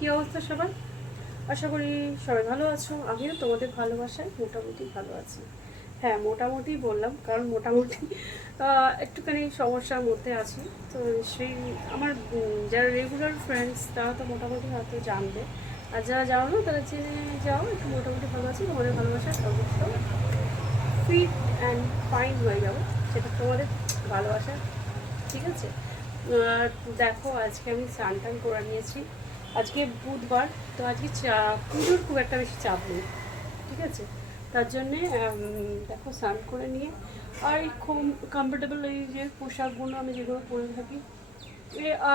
কী অবস্থা সবার? আশা করি সবাই ভালো আছো। আমিও তোমাদের ভালোবাসায় মোটামুটি ভালো আছি। হ্যাঁ, মোটামুটি বললাম কারণ মোটামুটি একটুখানি সমস্যার মধ্যে আছি। তো সেই আমার যারা রেগুলার ফ্রেন্ডস তারা তো মোটামুটি হয়তো জানবে, আর যারা জানো না তারা জেনে যাও একটু মোটামুটি ভালো আছি। তোমাদের ভালোবাসায় অবশ্য ফিট অ্যান্ড ফাইন হয়ে যাবো, সেটা তোমাদের ভালোবাসা। ঠিক আছে। দেখো আজকে আমি স্নান টান করে নিয়েছি। আজকে বুধবার, তো আজকে পুজোর খুব একটা বেশি চাপ নেই। ঠিক আছে, তার জন্যে দেখো স্নান করে নিয়ে আর এই খুব কমফোর্টেবল এই যে পোশাকগুলো আমি যেগুলো পরে থাকি,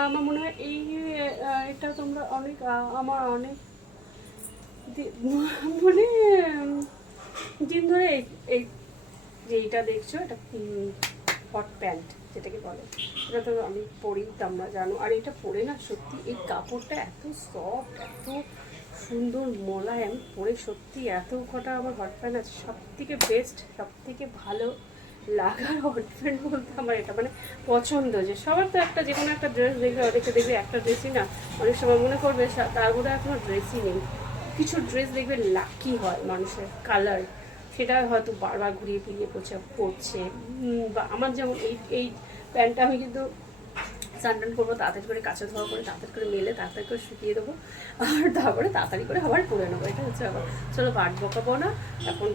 আমার মনে হয় এই এটা তোমরা অনেক আমার অনেক মানে দিন ধরে এই এই যে এইটা দেখছো, এটা হট প্যান্ট যেটাকে বলে, এটা তো আমি পরি, তোমরা জানো। আর এটা পরে না সত্যি এই কাপড়টা এত সফট, এত সুন্দর মোলায়েম, পরে সত্যি এত কটা আমার হট প্যান্ট আছে। সব থেকে বেস্ট, সব থেকে ভালো লাগার হট প্যান্ট বলতে আমার এটা মানে পছন্দ। যে সবার তো একটা যে কোনো একটা ড্রেস দেখবে, অনেকে দেখবে একটা ড্রেসই না, অনেক সময় মনে করবে তার বোধ হয় এখনো ড্রেসই নেই। কিছু ড্রেস দেখবে লাকি হয় মানুষের কালার, সেটা হয়তো বারবার ঘুরিয়ে ফিরিয়ে পড়ছে। বা আমার যেমন এই এই প্যান্টটা আমি কিন্তু স্নান করবো, তাড়াতাড়ি করে কাঁচা ধোয়া করে তাড়াতাড়ি করে মেলে তাড়াতাড়ি করে শুকিয়ে দেবো, আর তারপরে তাড়াতাড়ি করে আবার পরে নেবো। এটা হচ্ছে আবার, চলো বাট বকাবো না, এখন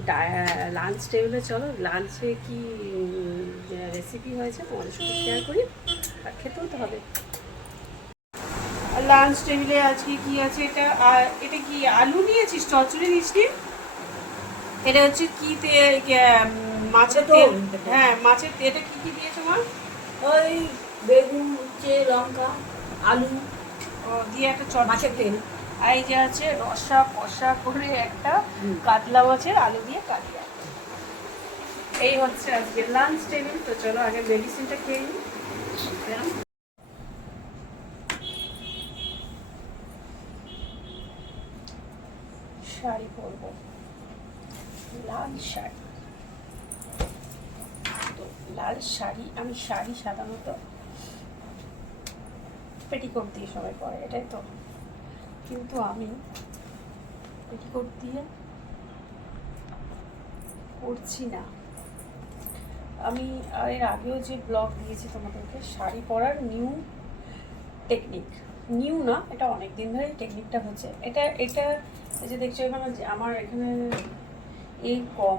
লাঞ্চ টেবিলে চলো। লাঞ্চে কি রেসিপি হয়েছে তোমাদের সাথে শেয়ার করি, আর খেতেও তো হবে। লাঞ্চ টেবিলে আজকে কি আছে, এটা কি আলু নিয়েছিস, চচ্চড়ি দিসনি? এটা হচ্ছে কি মাছের তেল। হ্যাঁ, মাছের তেল। এটা কি কি দিয়েছো মা? ওই বেগুন, উচ্ছে, লঙ্কা, আলু দিয়ে একটা মাছের তেল। আর এই যে আছে রসা কষা করে একটা কাতলা মাছের আলু দিয়ে কালিয়া। এই হচ্ছে আজকে লাঞ্চ টেবিল। তো চলো আগে মেডিসিনটা খেয়ে নিই। শাড়ি পরবো, লাল শাড়ি। তো লাল শাড়ি, আমি শাড়ি সাধারণত পেটিকোট দিয়ে সবাই পরে, এটাই তো, কিন্তু আমি পেটিকোট দিয়ে পরছি না। আমি এর আগেও যে ব্লগ দিয়েছি তোমাদেরকে শাড়ি পরার নিউ টেকনিক, নিউ না, এটা অনেক দিন ধরেই টেকনিকটা হচ্ছে। এটা এটা এই যে দেখছো এখানে, আমার এখানে এই কম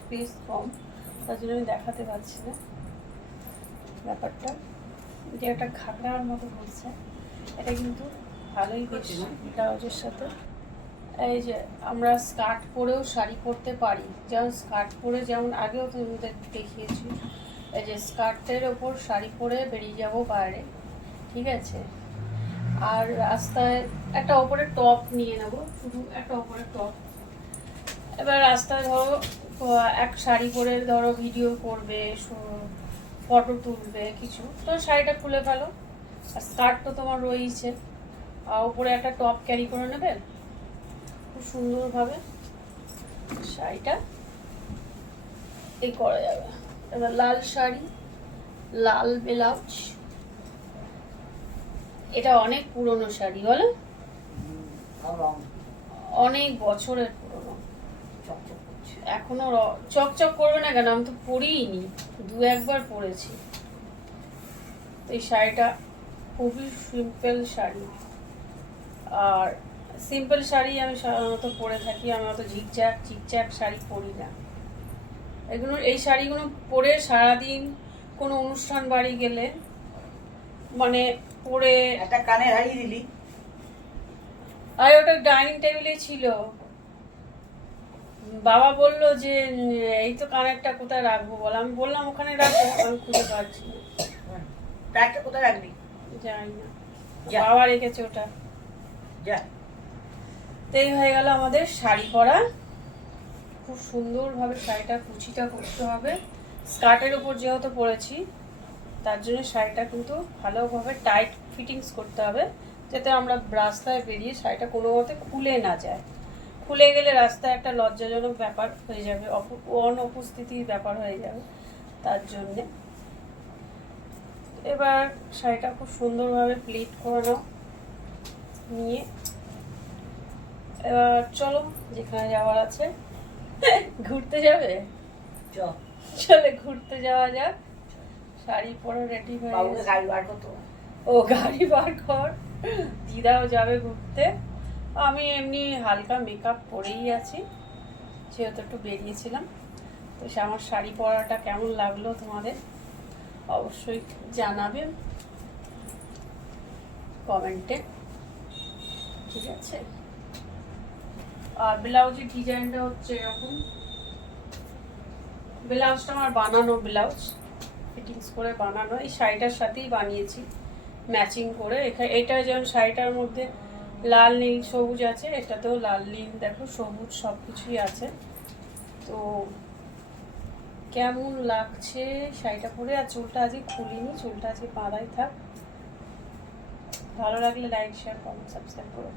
স্পেস কম, তার জন্য আমি দেখাতে পারছি না ব্যাপারটা। যে একটা ঘাগরার মতো বলছে, এটা কিন্তু ভালোই বেশ ব্লাউজের সাথে। এই যে আমরা স্কার্ট পরেও শাড়ি পরতে পারি, যেমন স্কার্ট পরে, যেমন আগেও তোমাদের দেখিয়েছি, এই যে স্কার্টের ওপর শাড়ি পরে বেরিয়ে যাব বাইরে, ঠিক আছে। আর রাস্তায় একটা ওপরে টপ নিয়ে নেবো, শুধু একটা ওপরে টপ। এবার রাস্তায় ধরো এক শাড়ি পরে ধরো ভিডিও করবে, ফটো তুলবে কিছু, তো শাড়িটা খুলে ফেলো, আর স্কার্ট তো তোমার রয়েছে, আর ওপরে একটা টপ ক্যারি করে নেবে, খুব সুন্দরভাবে শাড়িটা এই করা যাবে। এবার লাল শাড়ি, লাল ব্লাউজ, এটা অনেক পুরনো শাড়ি, বলো অনেক বছরের পুরনো, এখনো চকচক করবে না কেন? আমি তো পরিনি, দু একবার পরেছি। এই শাড়িটা খুবই সিম্পল শাড়ি, আর সিম্পল শাড়ি আমি সাধারণত পরে থাকি। আমি অত ঝিকঝাক শাড়ি পরি না। এই শাড়িগুলো পরে সারাদিন কোনো অনুষ্ঠান বাড়ি গেলে মানে পরে একটা কানে হারিয়ে দিলি। আর ওটা ডাইনিং টেবিলে ছিল, বাবা বললো যে এই তো কানেরটা কোথায় রাখবো বল, আমি বললাম ওখানে রাখবো, আমি খুঁজে পাচ্ছি না। ব্যাগটা কোথায় রাখবি? জানি না, বাবা রেখেছে ওটা। যা, এই হয়ে গেল আমাদের শাড়ি পরা। খুব সুন্দরভাবে শাড়িটা কুচিটা করতে হবে। স্কার্টের উপর যেহেতু পরেছি, তার জন্য শাড়িটা কিন্তু ভালোভাবে টাইট ফিটিংস করতে হবে, যাতে আমরা রাস্তায় বেরিয়ে শাড়িটা কোনো মতে খুলে না যায়। খুলে গেলে রাস্তায় একটা লজ্জাজনক ব্যাপার হয়ে যাবে, অনুপস্থিতির ব্যাপার হয়ে যাবে। তার জন্যে এবার শাড়িটা খুব সুন্দরভাবে প্লিট করে নাও। নিয়ে এবার চলো যেখানে যাওয়ার আছে। ঘুরতে যাবে? চ চলে ঘুরতে যাওয়া যাক। শাড়ি পরে রেডি হয়ে বাবুকে গেছে। গাড়ি বার করতে হবে। ও গাড়ি বার কর। দিদাও যাবে ঘুরতে। আমি এমনি হালকা মেকআপ করেই আছি, যেহেতু একটু বেরিয়েছিলাম। তো সে আমার শাড়ি পরাটা কেমন লাগলো তোমাদের অবশ্যই জানাবেন কমেন্টে, ঠিক আছে? আর ব্লাউজের ডিজাইনটা হচ্ছে এরকম। ব্লাউজটা আমার বানানো ব্লাউজ, ফিটিংস করে বানানো। এই শাড়িটার সাথেই বানিয়েছি ম্যাচিং করে। এটা যেমন শাড়িটার মধ্যে লাল নীল সবুজ আছে, এটাতেও লাল নীল দেখো সবুজ সব কিছুই আছে। তো কেমন লাগছে শাড়িটা পরে? আর চুলটা আজকে খুলিনি, চুলটা আজকে বাঁধাই থাক। ভালো লাগলে লাইক শেয়ার কমেন্ট সাবস্ক্রাইব করো।